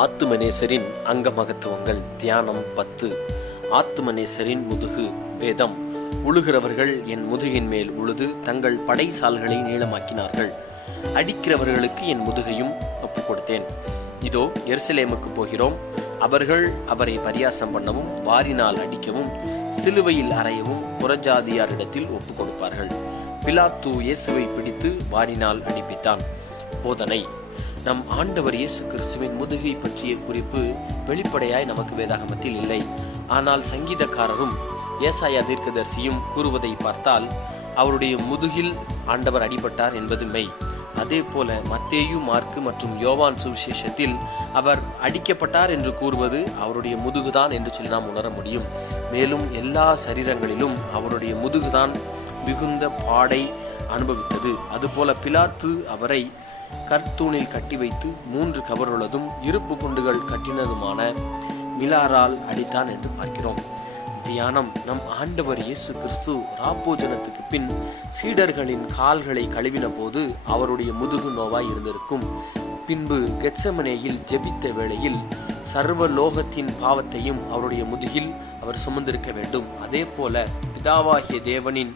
ஆத்துமனேசரின் அங்கமகத்துவங்கள் தியானம் 10. ஆத்துமனேசரின் முதுகு. வேதம். உழுகிறவர்கள் என் முதுகின் மேல் உழுது தங்கள் படைசால்களை நீளமாக்கினார்கள். அடிக்கிறவர்களுக்கு என் முதுகையும் ஒப்புக் கொடுத்தேன். இதோ எருசலேமுக்கு போகிறோம். அவர்கள் அவரை பரியாசம் பண்ணவும் வாரினால் அடிக்கவும் சிலுவையில் அறையவும் புறஜாதியாரிடத்தில் ஒப்புக் கொடுப்பார்கள். பிலாத்து இயேசுவை பிடித்து வாரினால் அடிப்பித்தான். போதனை. நம் ஆண்டவர் இயேசு கிறிஸ்துவின் முதுகை பற்றிய குறிப்பு வெளிப்படையாய் நமக்கு வேதாகமத்தில் இல்லை. ஆனால் சங்கீதக்காரரும் ஏசாயா தீர்க்கதரிசியும் கூறுவதை பார்த்தால் அவருடைய முதுகில் ஆண்டவர் அடிபட்டார் என்பது மெய். அதே போல மத்தேயு, மார்க்கு மற்றும் யோவான் சுவிசேஷத்தில் அவர் அடிக்கப்பட்டார் என்று கூறுவது அவருடைய முதுகுதான் என்று சொல்லி நாம் உணர முடியும். மேலும் எல்லா சரீரங்களிலும் அவருடைய முதுகுதான் மிகுந்த பாடை அனுபவித்தது. அதுபோல பிலாத்து அவரை கர்த்தூணில் கட்டி வைத்து 3 கவருள்ளதும் இருப்பு குண்டுகள் கட்டினதுமான மிலாரால் அடித்தான் என்று பார்க்கிறோம். தியானம். நம் ஆண்டவர் இயேசு கிறிஸ்து ராப்போஜனத்துக்கு பின் சீடர்களின் கால்களை கழுவின போது அவருடைய முதுகு நோவாய் இருந்திருக்கும். பின்பு கெத்செமனேயில் ஜெபித்த வேளையில் சர்வ லோகத்தின் பாவத்தையும் அவருடைய முதுகில் அவர் சுமந்திருக்க வேண்டும். அதே போல பிதாவாகிய தேவனின்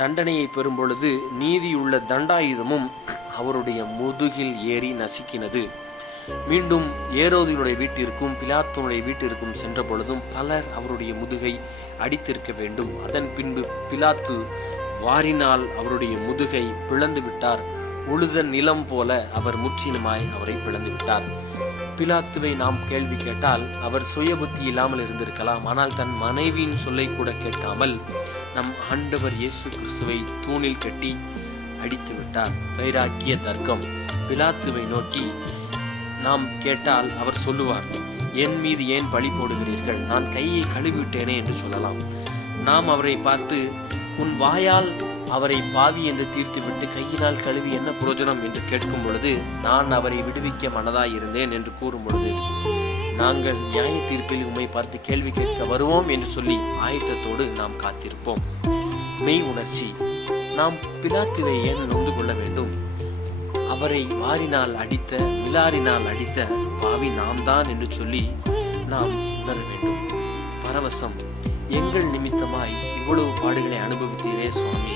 தண்டனையை பெறும் பொழுது நீதியுள்ள தண்டாயுதமும் அவருடைய முதுகில் ஏறி நசுக்கினது. மீண்டும் ஏரோதினுடைய வீட்டிற்கும் பிலாத்துனுடைய வீட்டிற்கும் சென்ற பொழுதும் பலர் அவருடைய முதுகை அடித்திருக்க வேண்டும். அதன் பின்பு பிலாத்து வாரினால் அவருடைய முதுகை பிளந்து விட்டார். உழுத நிலம் போல அவர் முற்றிலுமாய் அவரை பிளந்து விட்டார். பிலாத்துவை நாம் கேள்வி கேட்டால் அவர் சுய புத்தி இல்லாமல் இருந்திருக்கலாம். ஆனால் தன் மனைவியின் சொல்லை கூட கேட்காமல் நம் ஆண்டவர் இயேசு கிறிஸ்துவை தூணில் கட்டி அடித்து விட்டார். வைராக்கிய தர்க்கம். பிலாத்துவை நோக்கி நாம் கேட்டால் அவர் சொல்லுவார், என் மீது ஏன் பழி போடுகிறீர்கள்? நான் கையை கழுவிவிட்டேனே என்று சொல்லலாம். நாம் அவரை பார்த்து உன் வாயால் அவரை பாவி என்று தீர்த்துவிட்டு கையினால் கழுவி என்ன புரோஜனம் என்று கேட்கும் பொழுது நான் அவரை விடுவிக்க மனதாய் இருந்தேன் என்று கூறும் பொழுது நாங்கள் நியாய தீர்ப்பில் உம்மை பார்த்து கேள்வி கேட்க வருவோம் என்று சொல்லி ஆயத்தத்தோடு நாம் காத்திருப்போம். மெய் உணர்ச்சி. நாம் பிலாத்துவை ஏன் நொந்து கொள்ள வேண்டும்? அவரை வாரினால் அடித்த மிலாரினால் அடித்த பாவி நாம் தான் என்று சொல்லி நாம் உணர வேண்டும். பரவசம். எங்கள் நிமித்தமாய் இவ்வளவு பாடுகளை அனுபவித்தீரே சுவாமி,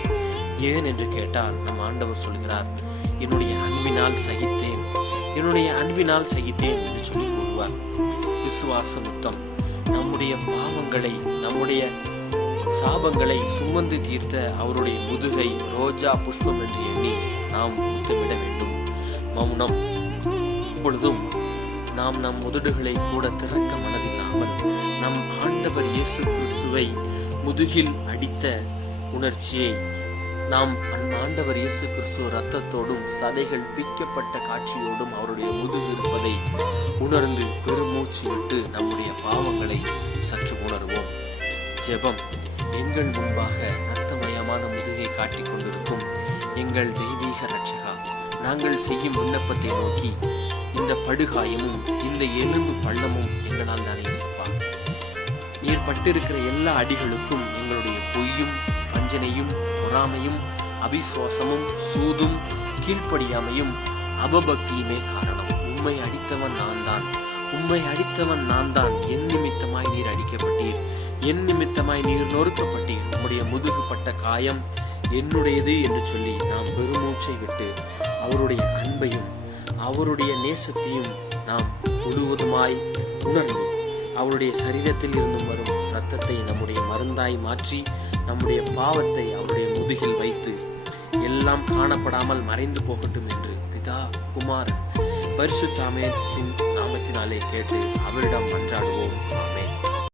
ஏன் என்று கேட்டால் நம் ஆண்டவர் சொல்கிறார், என்னுடைய அன்பினால் சகித்தேன், என்னுடைய அன்பினால் சகித்தேன் என்று சொல்லி கூறுவார். விசுவாச முத்தம். நம்முடைய பாவங்களை நம்முடைய சாபங்களை சுமந்து தீர்த்த அவருடைய முதுகை ரோஜா புஷ்பம் என்று எண்ணி நாம் முத்தமிட வேண்டும். மௌனம். இப்பொழுதும் நாம் நம் உதடுகளை கூட திறக்க மனதில்லாமல் நம் ஆண்டவர் இயேசு கிறிஸ்துவை முதுகில் அடித்த உணர்ச்சியை நாம் ஆண்டவர் இயேசு கிறிஸ்துவ இரத்தத்தோடும் சதைகள் பிக்கப்பட்ட காட்சியோடும் அவருடைய முதுகு இருப்பதை உணர்ந்து பெருமூச்சு விட்டு நம்முடைய பாவங்களை சற்று உணர்வோம். ஜெபம். எங்கள் முன்பாக இரத்தமயமான முதுகை காட்டிக் கொண்டிருக்கும் எங்கள் தெய்வீக ரட்சகா, நாங்கள் செய்யும் விண்ணப்பத்தை நோக்கி இந்த படுகாயமும் இந்த எலும்பு பள்ளமும் எங்களால் தானே இயேசுப்பா. நீர் பட்டிருக்கிற எல்லா அடிகளுக்கும் எங்களுடைய பொய்யும் வஞ்சனையும் பொறாமையும் அவிசுவாசமும் சூதும் கீழ்ப்படியாமையும் அவபக்தியுமே காரணம். உம்மை அடித்தவன் நான் தான், உம்மை அடித்தவன் நான் தான். என் நிமித்தமாய் நீர் அடிக்கப்பட்டீர், என் நிமித்தமாய் நீர் நொறுக்கப்பட்டீர். உம்முடைய முதுகுப்பட்ட காயம் என்னுடையது என்று சொல்லி நாம் பெருமூச்சை விட்டு அவருடைய அன்பையும் அவருடைய நேசத்தையும் நாம் முழுவதுமாய் உணர்ந்து அவருடைய சரீரத்தில் இருந்து வரும் இரத்தத்தை நம்முடைய மருந்தாய் மாற்றி நம்முடைய பாவத்தை அவருடைய முதுகில் வைத்து எல்லாம் காணப்படாமல் மறைந்து போகட்டும் என்று பிதா குமாரன் பரிசுத்த நாமத்தினாலே கேட்டு அவரிடம் மன்றாடுவோம். ஆமென்.